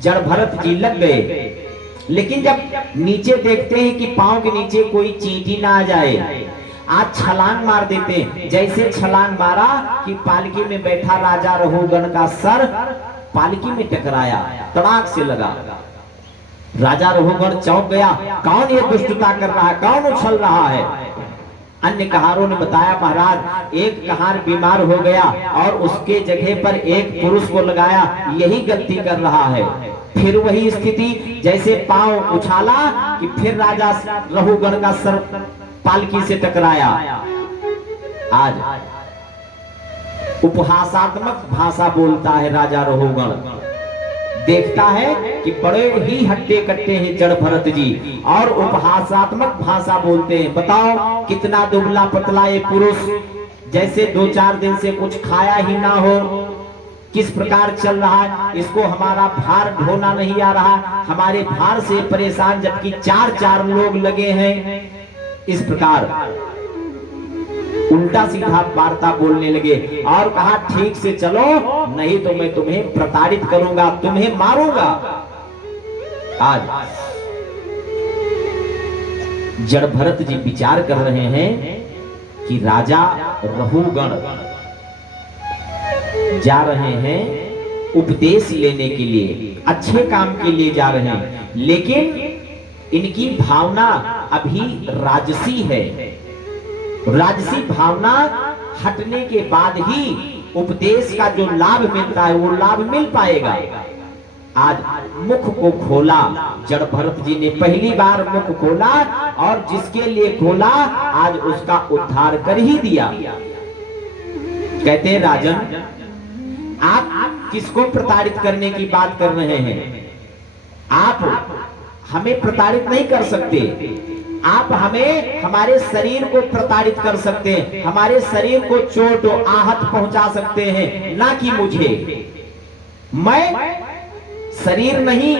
जड़ भरत जी लग गए, लेकिन जब नीचे देखते हैं कि पांव के नीचे कोई चींटी ना आ जाए, आज छलांग मार देते हैं। जैसे छलांग मारा कि पालकी में बैठा राजा रहुगण का सर पालकी में टकराया, तड़ाक से लगा। राजा रहुगण चौंक गया, कौन ये दुष्टता कर रहा है, कौन उछल रहा है। अन्य कहारों ने बताया, महाराज एक कहार बीमार हो गया और उसके जगह पर एक पुरुष को लगाया, यही गलती कर रहा है। फिर वही स्थिति, जैसे पांव उछाला कि फिर राजा रहुगण का सर पालकी से टकराया। आज उपहासात्मक भाषा बोलता है राजा रहुगण, देखता है कि बड़े ही हट्टे कट्टे हैं जड़ भरत जी और उपहासात्मक भाषा बोलते हैं। बताओ कितना दुबला पतला ये पुरुष, जैसे 2-4 दिन से कुछ खाया ही ना हो, किस प्रकार चल रहा है, इसको हमारा भार ढोना नहीं आ रहा, हमारे भार से परेशान, जबकि 4-4 लोग लगे हैं। इस प्रकार उल्टा सीधा वार्ता बोलने लगे और कहा, ठीक से चलो नहीं तो मैं तुम्हें प्रताड़ित करूंगा, तुम्हें मारूंगा। आज जड़ भरत जी विचार कर रहे हैं कि राजा रहुगण जा रहे हैं उपदेश लेने के लिए, अच्छे काम के लिए जा रहे हैं, लेकिन इनकी भावना अभी राजसी है। राजसी भावना हटने के बाद ही उपदेश का जो लाभ मिलता है वो लाभ मिल पाएगा। आज मुख को खोला जड़ भरत जी ने, पहली बार मुख खोला और जिसके लिए खोला आज उसका उद्धार कर ही दिया। कहते हैं, राजन आप किसको प्रताड़ित करने की बात कर रहे हैं? आप हमें प्रताड़ित नहीं कर सकते, आप हमें हमारे शरीर को प्रताड़ित कर सकते हैं, हमारे शरीर को चोट आहत पहुंचा सकते हैं, ना कि मुझे। मैं शरीर नहीं,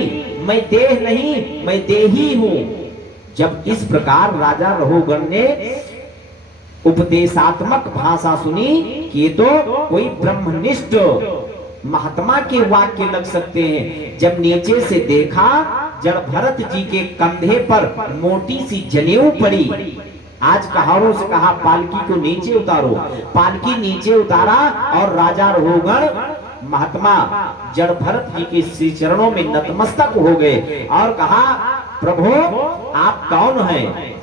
मैं देह नहीं, मैं देही हूं। जब इस प्रकार राजा रहुगण ने उपदेशात्मक भाषा सुनी कि ये तो कोई ब्रह्मनिष्ठ महात्मा के वाक्य लग सकते हैं, जब नीचे से देखा जड़ भरत जी के कंधे पर मोटी सी जनेऊ पड़ी। आज कहारों से कहा, पालकी को नीचे उतारो, पालकी नीचे उतारा और राजा रहुगण महात्मा जड़ भरत जी के श्री चरणों में नतमस्तक हो गए और कहा, प्रभु आप कौन हैं?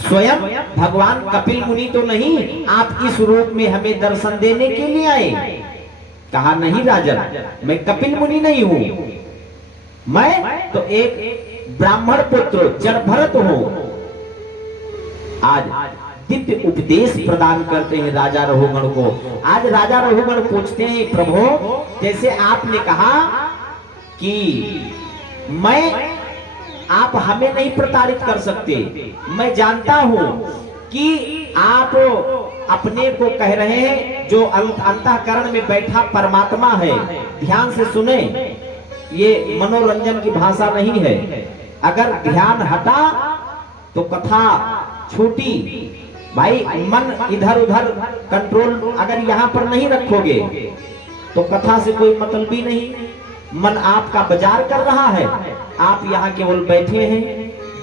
स्वयं भगवान कपिल मुनि तो नहीं, आप इस रूप में हमें दर्शन देने के लिए आए? कहा, नहीं राजन, मैं कपिल मुनि नहीं हूं, मैं तो एक ब्राह्मण पुत्र जड़ भरत हूं। आज दिव्य उपदेश प्रदान करते हैं राजा रहुगण को। आज राजा रहुगण पूछते हैं, प्रभु जैसे आपने कहा कि आप हमें नहीं प्रताड़ित कर सकते, मैं जानता हूं कि आप अपने को कह रहे हैं, जो अंतःकरण में बैठा परमात्मा है। ध्यान से सुने, ये मनोरंजन की भाषा नहीं है। अगर ध्यान हटा तो कथा छूटी। भाई मन इधर उधर कंट्रोल अगर यहाँ पर नहीं रखोगे तो कथा से कोई मतलब ही नहीं। मन आपका बाजार कर रहा है, आप यहाँ केवल बैठे हैं,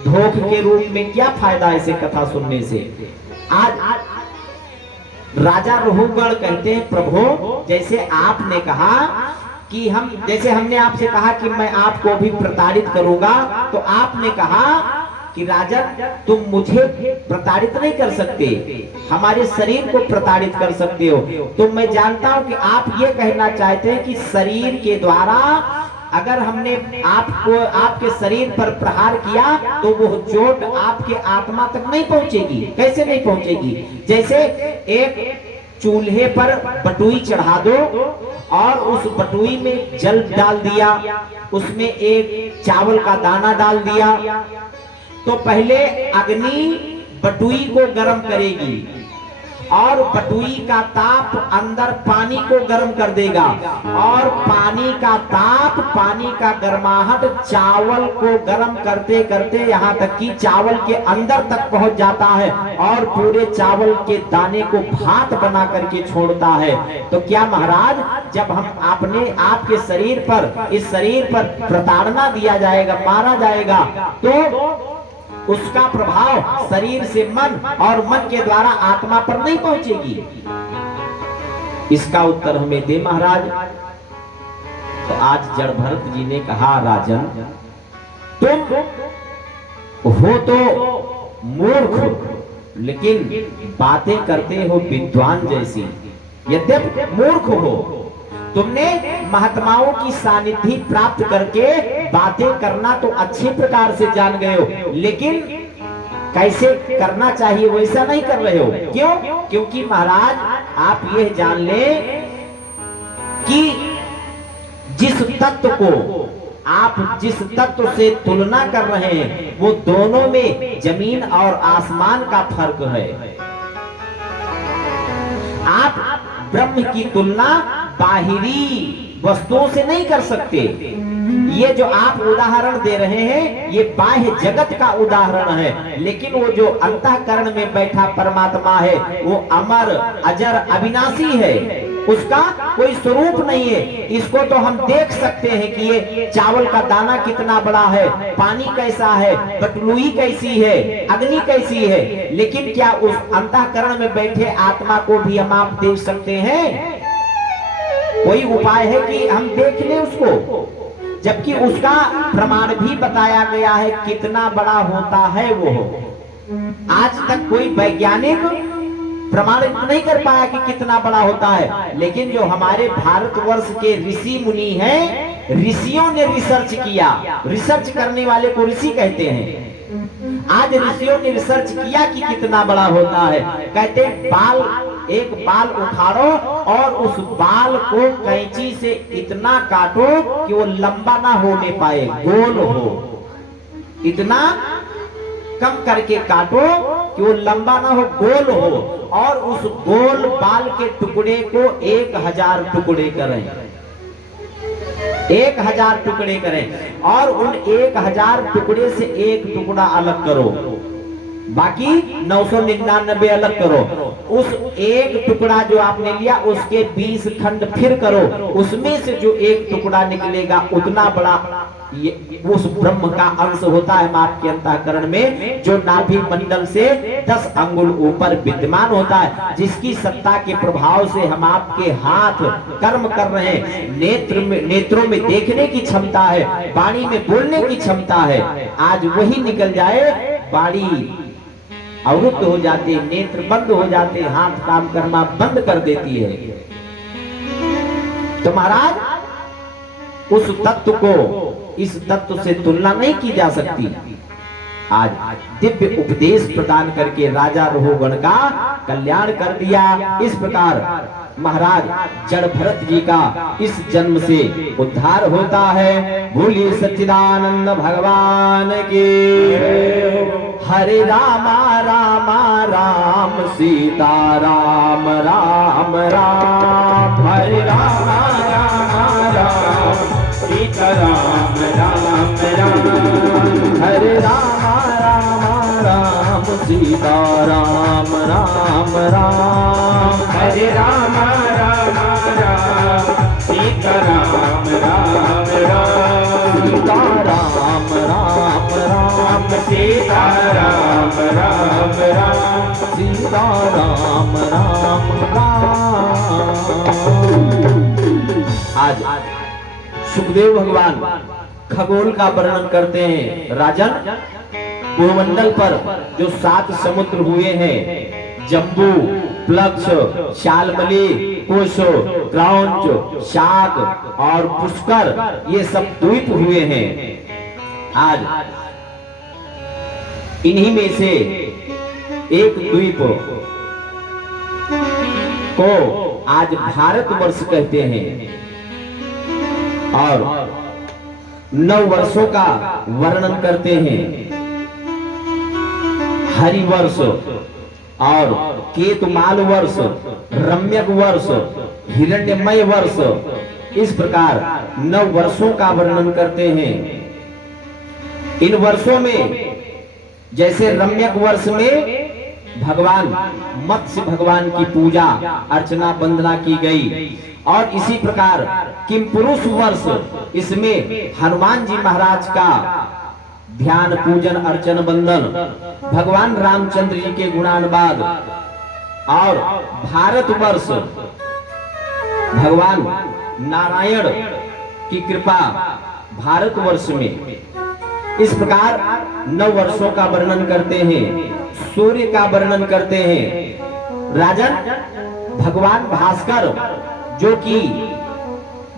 धोख के रूप में क्या फायदा ऐसे कथा सुनने से। आज राजा रहुगण कहते हैं, प्रभु जैसे आपने कहा कि जैसे हमने आपसे कहा कि मैं आपको भी प्रताड़ित करूंगा, तो आपने कहा कि राजा तुम मुझे प्रताड़ित नहीं कर सकते, हमारे शरीर को प्रताड़ित कर सकते हो। तो मैं जानता हूं कि आप ये कहना चाहते हैं कि शरीर के द्वारा अगर हमने आपको आपके शरीर पर प्रहार किया तो वो चोट आपके आत्मा तक नहीं पहुंचेगी। कैसे नहीं पहुंचेगी? जैसे एक चूल्हे पर बटुई चढ़ा दो और उस बटुई में जल डाल दिया, उसमें एक चावल का दाना डाल दिया, तो पहले अग्नि बटुई को गर्म करेगी और बटुई का ताप अंदर पानी को गर्म कर देगा, और पानी का ताप, पानी का गर्माहट चावल को गर्म करते करते यहाँ तक कि चावल के अंदर तक पहुंच जाता है और पूरे चावल के दाने को भात बना करके छोड़ता है। तो क्या महाराज, जब हम अपने आपके शरीर पर, इस शरीर पर प्रताड़ना दिया जाएगा, मारा जाएगा, तो उसका प्रभाव शरीर से मन और मन के द्वारा आत्मा पर नहीं पहुंचेगी? इसका उत्तर हमें दे महाराज। तो आज जड़ भरत जी ने कहा, राजन तुम हो तो मूर्ख, लेकिन बातें करते हो विद्वान जैसी। यद्यपि मूर्ख हो, तुमने महात्माओं की सानिध्य प्राप्त करके बातें करना तो अच्छे प्रकार से जान गए हो, लेकिन कैसे करना चाहिए वैसा नहीं कर रहे हो। क्यों? क्योंकि महाराज आप यह जान ले कि जिस तत्व को आप जिस तत्व से तुलना कर रहे हैं, वो दोनों में जमीन और आसमान का फर्क है। आप ब्रह्म की तुलना बाहिरी वस्तुओं से नहीं कर सकते। ये जो आप उदाहरण दे रहे हैं, ये बाह्य जगत का उदाहरण है, लेकिन वो जो अंतःकरण में बैठा परमात्मा है, वो अमर, अजर, अविनाशी है। उसका कोई स्वरूप नहीं है। इसको तो हम देख सकते हैं कि ये चावल का दाना कितना बड़ा है, पानी कैसा है, बटलुई कैसी है, अग्नि कैसी है, लेकिन क्या उस अंतःकरण में बैठे आत्मा को भी हम आप देख सकते हैं? कोई उपाय है कि हम देख लें उसको? जबकि उसका प्रमाण भी बताया गया है, कितना बड़ा होता है वो। आज तक कोई वैज्ञानिक प्रमाणित नहीं कर पाया कि कितना बड़ा होता है, लेकिन जो हमारे भारतवर्ष के ऋषि मुनि हैं, ऋषियों ने रिसर्च किया। रिसर्च करने वाले को ऋषि कहते हैं। आज ऋषियों ने रिसर्च किया कि कितना बड़ा होता है। कहते एक बाल उखाड़ो और उस बाल को कैंची से इतना काटो कि वो लंबा ना होने पाए, गोल हो। इतना कम करके काटो कि वो लंबा ना हो, गोल हो, और उस गोल बाल के टुकड़े को 1000 टुकड़े करें। 1000 टुकड़े करें और उन 1000 टुकड़े से एक टुकड़ा अलग करो, बाकी 999 अलग करो। उस एक टुकड़ा जो आपने लिया उसके 20 खंड फिर करो, उसमें से जो एक टुकड़ा निकलेगा उतना बड़ा ये उस ब्रह्म का अंश होता है आपके अंतःकरण में, जो नाभि मंडल से 10 अंगुल ऊपर विद्यमान होता है, जिसकी सत्ता के प्रभाव से हम आपके हाथ कर्म कर रहे हैं, नेत्रों में देखने की क्षमता है, वाणी में बोलने की क्षमता है। आज वही निकल जाए, वाणी अवरुद्ध हो जाती है, नेत्र बंद हो जाते हैं, हाथ काम करना बंद कर देती है। तो महाराज उस तत्व को इस तत्व से तुलना नहीं की जा सकती। आज दिव्य उपदेश प्रदान करके राजा रघुगण का कल्याण कर दिया। इस प्रकार महाराज जड़ भरत जी का इस जन्म से उद्धार होता है। बोलिए सच्चिदानंद भगवान की। हरे रामा रामा राम सीता राम राम राम, हरे रामा रामा राम सीता राम राम राम, हरे रामा रामा राम सीता राम राम राम, हरे रामा रामा राम सीता राम राम राम, सीता राम राम राम, सीता राम राम राम, सीता राम राम राम। आज सुखदेव भगवान खगोल का वर्णन करते हैं। राजन, भूमंडल पर जो 7 समुद्र हुए हैं, जम्बू, प्लक्ष, शालमली, कुश, क्रौंच, शाक और पुष्कर, ये सब द्वीप हुए हैं। आज इन्हीं में से एक द्वीप को आज भारतवर्ष कहते हैं, और 9 वर्षों का वर्णन करते हैं। हरिवर्ष और केतुमाल वर्ष, रम्यक वर्ष, हिरण्यमय वर्ष, इस प्रकार 9 वर्षों का वर्णन करते हैं। इन वर्षों में जैसे रम्यक वर्ष में भगवान मत्स्य भगवान की पूजा अर्चना वंदना की गई, और इसी प्रकार किमपुरुष वर्ष, इसमें हनुमान जी महाराज का ध्यान पूजन अर्चन वंदन, भगवान रामचंद्र जी के गुणानुवाद, और भारत वर्ष भगवान नारायण की कृपा भारत वर्ष में। इस प्रकार 9 वर्षों का वर्णन करते हैं, सूर्य का वर्णन करते हैं। राजन, भगवान भास्कर जो कि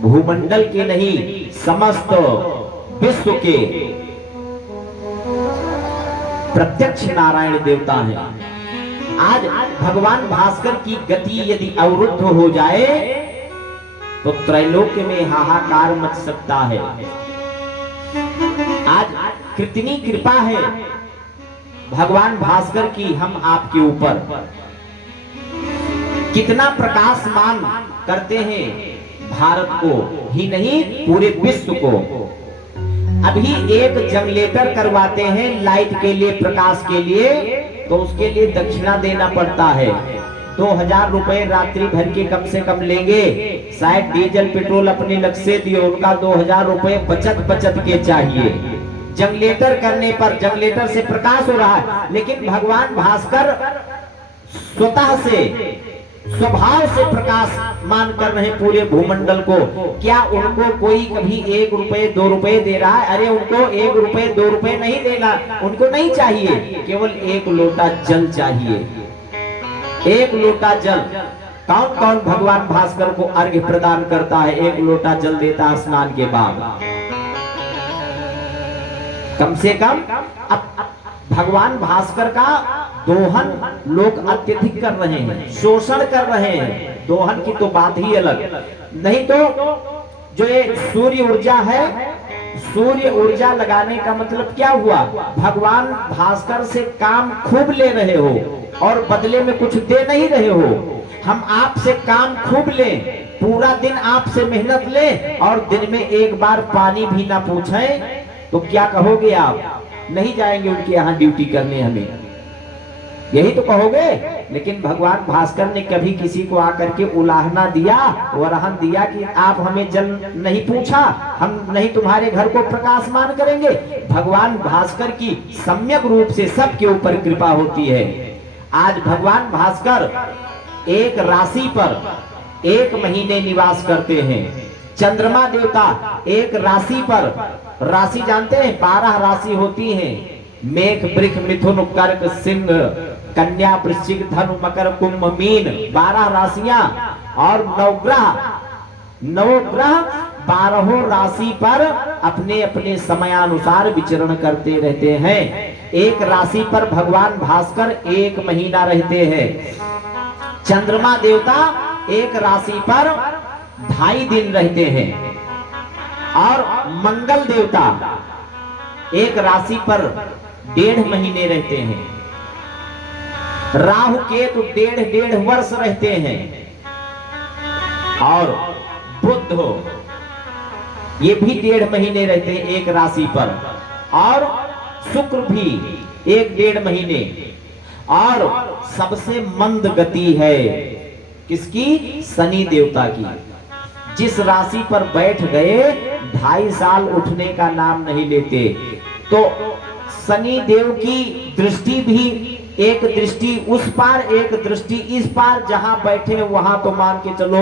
भूमंडल के नहीं समस्त विश्व के प्रत्यक्ष नारायण देवता हैं। आज भगवान भास्कर की गति यदि अवरुद्ध हो जाए तो त्रैलोक्य में हाहाकार मच सकता है। आज कितनी कृपा है भगवान भास्कर की हम आपके ऊपर, कितना प्रकाशमान करते हैं भारत को ही नहीं पूरे विश्व को। अभी एक जनरेटर करवाते हैं लाइट के लिए, प्रकाश के लिए, तो उसके लिए दक्षिणा देना पड़ता है। 2000 रुपए रात्रि भर के कम से कम लेंगे। शायद डीजल पेट्रोल अपने लग से दिए, उनका 2000 रुपए बचत के चाहिए। जनरेटर करने पर जनरेटर से प्रकाश हो रहा है, लेकिन भगवान भास्कर स्वतः से स्वभाव से प्रकाश मान कर रहे पूरे भूमंडल को। क्या उनको कोई कभी 1 रुपए 2 रुपए दे रहा है? अरे उनको 1 रुपए 2 रुपए नहीं देना, उनको नहीं चाहिए, केवल 1 लोटा जल चाहिए। 1 लोटा जल। कौन कौन भगवान भास्कर को अर्घ्य प्रदान करता है? 1 लोटा जल देता है स्नान के बाद। कम से कम अब भगवान भास्कर का दोहन लोग अत्यधिक कर रहे हैं, शोषण कर रहे हैं। दोहन की तो बात ही अलग, नहीं तो जो ये सूर्य ऊर्जा है, सूर्य ऊर्जा लगाने का मतलब क्या हुआ? भगवान भास्कर से काम खूब ले रहे हो और बदले में कुछ दे नहीं रहे हो। हम आपसे काम खूब लें, पूरा दिन आपसे मेहनत लें और दिन में 1 बार पानी भी ना पूछें तो क्या कहोगे आप? नहीं जाएंगे उनके यहाँ ड्यूटी करने, हमें यही तो कहोगे। लेकिन भगवान भास्कर ने कभी किसी को आकर के उलाहना दिया, वरहन दिया कि आप हमें जल नहीं पूछा, हम नहीं तुम्हारे घर को प्रकाशमान करेंगे। भगवान भास्कर की सम्यक रूप से सबके ऊपर कृपा होती है। आज भगवान भास्कर एक राशि पर 1 महीने निवास करते हैं। चंद्रमा देवता एक राशि पर, राशि जानते हैं 12 राशि होती हैं, मेघ वृष मिथुन कर्क सिंह कन्या वृश्चिक धनु मकर कुंभ मीन, 12 राशियां। और नवग्रह 12 राशि पर अपने अपने समयानुसार विचरण करते रहते हैं। एक राशि पर भगवान भास्कर 1 महीना रहते हैं। चंद्रमा देवता एक राशि पर 2.5 दिन रहते हैं और मंगल देवता एक राशि पर 1.5 महीने रहते हैं। राहु केतु 1.5 वर्ष रहते हैं और बुध ये भी 1.5 महीने रहते हैं एक राशि पर, और शुक्र भी 1.5 महीने। और सबसे मंद गति है किसकी? शनि देवता की। जिस राशि पर बैठ गए 2.5 साल उठने का नाम नहीं लेते। तो शनि देव की दृष्टि भी एक दृष्टि उस पार, एक दृष्टि इस पार, जहां बैठे वहां तो मान के चलो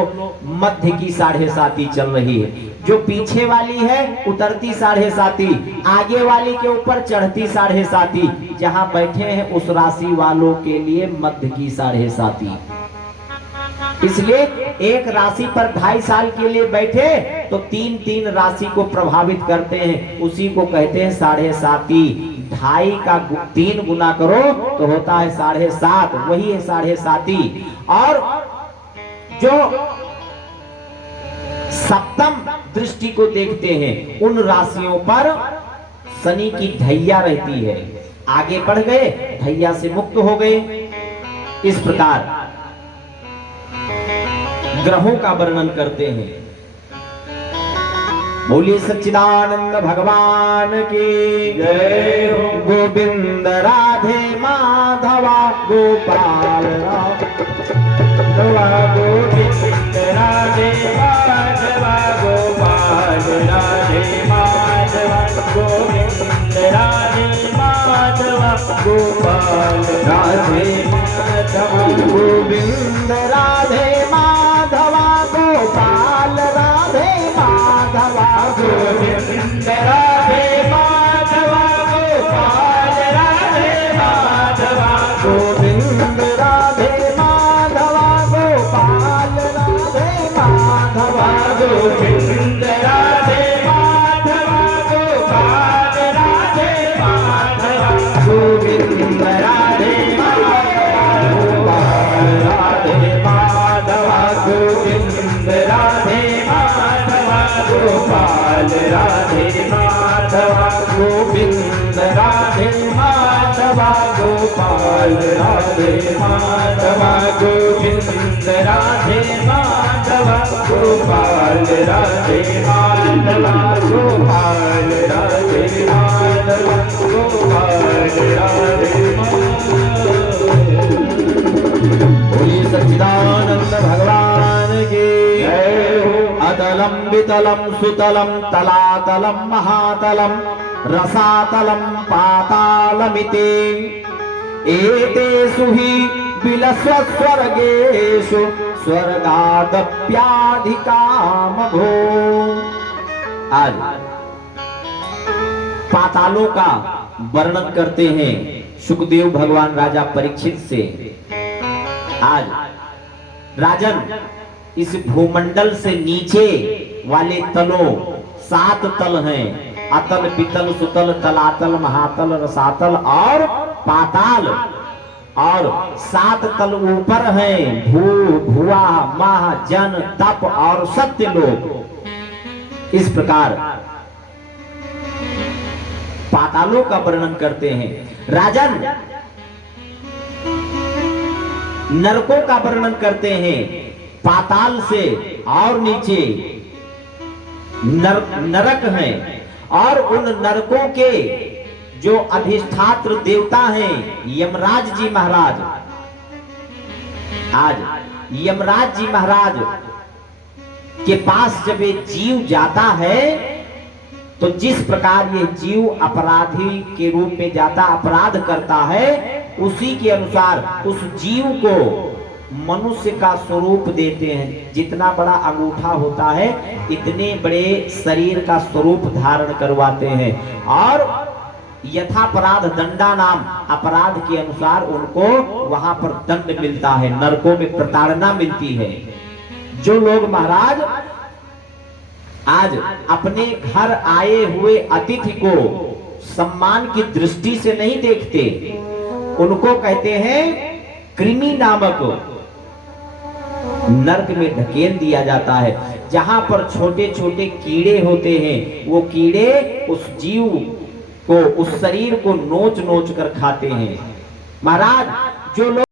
मध्य की 7.5 चल रही है। जो पीछे वाली है उतरती 7.5, आगे वाली के ऊपर चढ़ती 7.5। जहां बैठे हैं उस राशि वालों के लिए मध्य की 7.5। इसलिए एक राशि पर 2.5 साल के लिए बैठे तो 3 राशि को प्रभावित करते हैं। उसी को कहते हैं 7.5। 2.5 का 3 गुना करो तो होता है 7.5, वही है 7.5। और जो सप्तम दृष्टि को देखते हैं उन राशियों पर शनि की ढैया रहती है। आगे बढ़ गए, ढैया से मुक्त हो गए। इस प्रकार ग्रहों का वर्णन करते हैं। बोलिए सच्चिदानंद भगवान की जय हो। गोविंद राधे माधवा गोपाल राधवा, गोविंद राधे माधवा गोपाल राधे माधवा, गोविंद राधे माधवा गोपाल राधे माधवा, गोविंद राधे माधवा गोपाल राधे माधवा, गोविंद राधे माधवा गोपाल राधे माधवा, गोविंद राधे माधवा गोपाल राधे माधवा, गोविंद राधे माधवा गोपाल राधे माधवा, गोविंद राधे गोविंद राधे माधवा गोपाल राधे माधवा, गोविंद राधे माधवा गोपाल राधे माधवा, गोविंद राधे माधवा गोपाल राधे माधवा, गोपाल राधे माधवा गोपाल राधे माधवा। सच्चिदानंद भगवान की जय हो। अतलम वितलम सुतलम तलातलम महातलम रसातलम पातालमिते, एतेषु हि विलस्व स्वर्गेषु स्वर्गादप्याधिकामभो। आज पातालों का वर्णन करते हैं सुखदेव भगवान राजा परीक्षित से। आज राजन, इस भूमंडल से नीचे वाले तलों 7 तल हैं, अतल पितल सुतल तलातल महातल रसातल और पाताल, और 7 तल ऊपर हैं भू भुआ मह जन तप और सत्य लोक। इस प्रकार पातालों का वर्णन करते हैं। राजन, नरकों का वर्णन करते हैं। पाताल से और नीचे नरक हैं, और उन नरकों के जो अधिष्ठात्र देवता हैं यमराज जी महाराज। आज यमराज जी महाराज के पास जब ये जीव जाता है तो जिस प्रकार ये जीव अपराधी के रूप में जाता, अपराध करता है, उसी के अनुसार उस जीव को मनुष्य का स्वरूप देते हैं। जितना बड़ा अंगूठा होता है इतने बड़े शरीर का स्वरूप धारण करवाते हैं, और यथापराध दंडा नाम अपराध के अनुसार उनको वहां पर दंड मिलता है, नरकों में प्रताड़ना मिलती है। जो लोग महाराज आज अपने घर आए हुए अतिथि को सम्मान की दृष्टि से नहीं देखते, उनको कहते हैं कृमि नामक नरक में ढकेल दिया जाता है। जहां पर छोटे छोटे कीड़े होते हैं, वो कीड़े उस जीव को, उस शरीर को नोच नोच कर खाते हैं। महाराज, जो लोग